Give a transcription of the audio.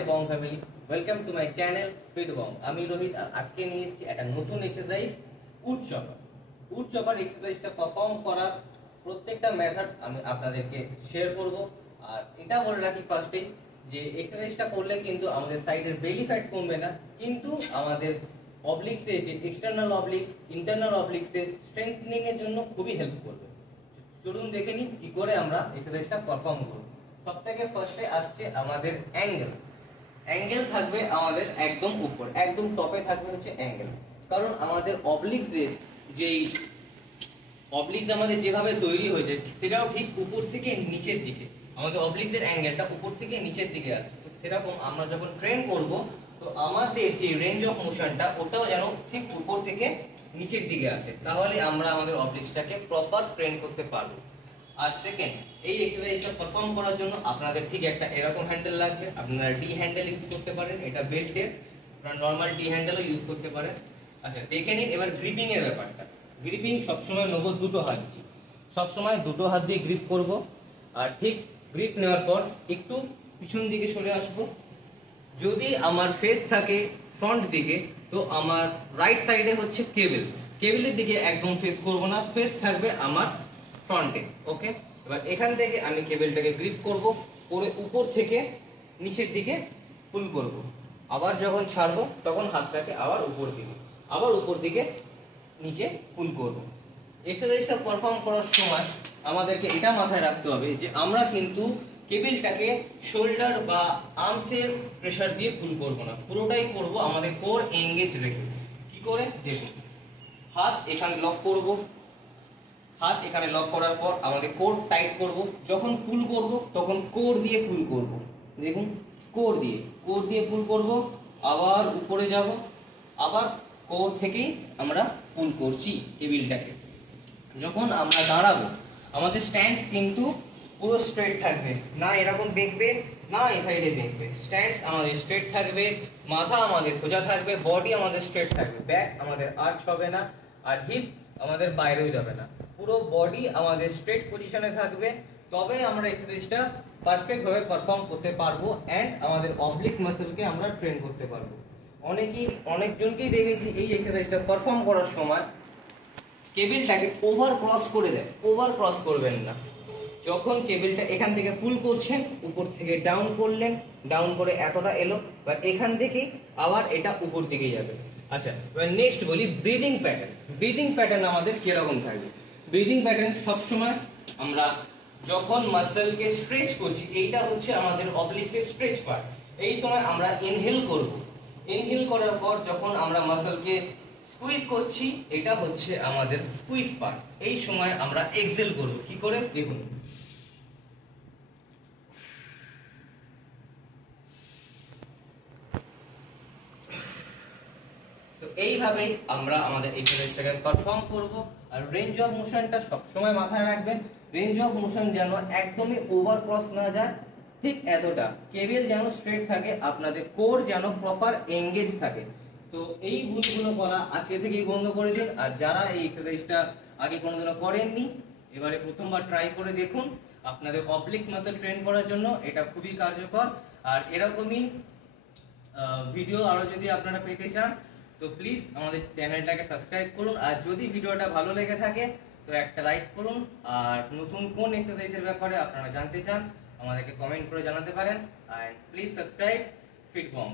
My Bong family, welcome to my channel Fit Bong. আমি রোহিত, আর আজকে নিয়ে এসেছি একটা নতুন exercise, wood chopper. Wood chopper এক্সারসাইজটা পারফর্ম করার প্রত্যেকটা মেথড আমি আপনাদেরকে শেয়ার করব। আর এটা বলে রাখি ফার্স্টেই যে এক্সারসাইজটা করলে কিন্তু আমাদের সাইডের বেলি ফ্যাট কমবে না, কিন্তু আমাদের অবলিক্সের যে এক্সটার্নাল অবলিক্স, ইন্টারনাল অবলিক্সের স্ট্রেংথেনিং এর জন্য খুবই হেল্প করবে। চলুন দেখে নিই কি করে আমরা এক্সারসাইজটা পারফর্ম করব। সবথেকে ফার্স্টে আসছে আমাদের অ্যাঙ্গেল। অ্যাঙ্গেল থাকবে আমাদের একদম উপর, একদম টপে থাকবে হচ্ছে অ্যাঙ্গেল। কারণ আমাদের অবলিক্সের যেই অবলিক্স আমাদের যেভাবে তৈরি হয়েছে সেটাও ঠিক উপর থেকে নিচের দিকে, আমাদের অবলিক্সের অ্যাঙ্গেলটা উপর থেকে নিচের দিকে আসছে। সেরকম আমরা যখন ট্রেন করব তো আমাদের যে রেঞ্জ অফ মোশনটা ওটাও যেন ঠিক উপর থেকে নিচের দিকে আসে, তাহলে আমরা আমাদের অবলিক্সটাকে প্রপার ট্রেন করতে পারবো। আর সেকেন্ড, এই এক্সারসাইজটা পারফর্ম করার জন্য আপনাদের ঠিক একটা এরকম হ্যান্ডেল লাগবে। আপনারা ডি হ্যান্ডেল ইউজ করতে পারেন, এটা বেল্টের, আপনারা নরমাল ডি হ্যান্ডেলও ইউজ করতে পারেন। আচ্ছা, দেখে নিন এবার গ্রিপিং এর ব্যাপারটা। গ্রিপিং সবসময় নেব দুটো হাত দিয়ে, সবসময় দুটো হাত দিয়ে গ্রিপ করব। আর ঠিক গ্রিপ নেওয়ার পর একটু পিছন দিকে সরে আসব। যদি আমার ফেস থাকে ফ্রন্ট দিকে তো আমার রাইট সাইডে হচ্ছে কেবল, কেবলের দিকে একদম ফেস করব না, ফেস থাকবে আমার ফ্রন্টে। ওকে, এবার এখান থেকে আমি কেবলটাকে গ্রিপ করব, করে উপর থেকে নিচের দিকে পুল করব। আবার যখন ছাড়বো তখন হাতটাকে আবার উপর দিকে, আবার উপর দিকে নিচে পুল করব। এক্সারসাইজটা পারফর্ম করার সময় আমাদেরকে এটা মাথায় রাখতে হবে যে আমরা কিন্তু কেবলটাকে শোল্ডার বা আর্মসের প্রেসার দিয়ে পুল করব না, পুরোটাই করব আমাদের কোর এনগেজ রেখে। কি করে দেখুন, হাত এখানে লক করব, হাত এখানে লক করার পর আমাদের কোর টাইট করব। যখন পুল করব তখন কোর দিয়ে পুল করব। দেখুন, কোর দিয়ে পুল করব, আবার উপরে যাব, আবার কোর থেকেই আমরা পুল করছি কেবলটাকে। যখন আমরা দাঁড়াবো আমাদের স্ট্যান্ড কিন্তু পুরো স্ট্রেট থাকবে, না এরকম বেঁকবে না এই সাইডে বেঁকবে। স্ট্যান্ড আমাদের স্ট্রেট থাকবে, মাথা আমাদের সোজা থাকবে, বডি আমাদের স্ট্রেট থাকবে, ব্যাক আমাদের আর্চ হবে না, আর হিপ আমাদের বাইরেও যাবে না। পুরো বডি আমাদের স্ট্রেট পজিশনে থাকবে, তবে আমরা এক্সারসাইজটা পারফেক্ট ভাবে পারফর্ম করতে পারবো এন্ড আমাদের অবলিক মাসলকে আমরা ট্রেন করতে পারবো। অনেকজনকেই দেখেছি এই এক্সারসাইজটা পারফর্ম করার সময় কেবলটাকে ওভার ক্রস করে দেয়। ওভার ক্রস করবেন না। যখন কেবলটা এখান থেকে পুল করছেন, উপর থেকে ডাউন করলেন, ডাউন করে এতটা এলো, বা এখান থেকে আবার এটা উপর দিকে যাবে। আচ্ছা, এবার নেক্সট বলি ব্রিদিং প্যাটার্ন। ব্রিদিং প্যাটার্ন আমাদের কিরকম থাকবে? ব্রিদিং প্যাটার্ন সবসময় আমরা যখন মাসলকে স্ট্রেচ করছি, এইটা হচ্ছে আমাদের অবলিক্সের স্ট্রেচ পার্ট, এই সময় আমরা ইনহেল করব। ইনহেল করার পর যখন আমরা মাসলকে স্কুইজ করছি, এটা হচ্ছে আমাদের স্কুইজ পার্ট, এই সময় আমরা এক্সেল করব। কি করে দেখুন, তো এইভাবেই আমরা আমাদের এক্সারসাইজটাকে পারফর্ম করব। আর রেঞ্জ অফ মোশনটা সবসময় মাথায় রাখবেন, রেঞ্জ অফ মোশন যেন একদমই ওভার ক্রস না যায়, ঠিক এতটা। কেবল যেন স্ট্রেট থাকে, আপনাদের কোর যেন প্রপার এনগেজ থাকে। তো এই ভুলগুলো করা আজকে থেকেই বন্ধ করে দিন। আর যারা এই এক্সারসাইজটা আগে কোনোদিনও করেননি, এবারে প্রথমবার ট্রাই করে দেখুন। আপনাদের অবলিক মাসল ট্রেন করার জন্য এটা খুবই কার্যকর। আর এরকমই ভিডিও আরো যদি আপনারা পেতে চান তো প্লিজ আমাদের চ্যানেলটাকে সাবস্ক্রাইব করুন। আর যদি ভিডিওটা ভালো লেগে থাকে তো একটা লাইক করুন। আর নতুন কোন এক্সারসাইজের ব্যাপারে আপনারা জানতে চান আমাদেরকে কমেন্ট করে জানাতে পারেন। আর প্লিজ সাবস্ক্রাইব ফিট বং।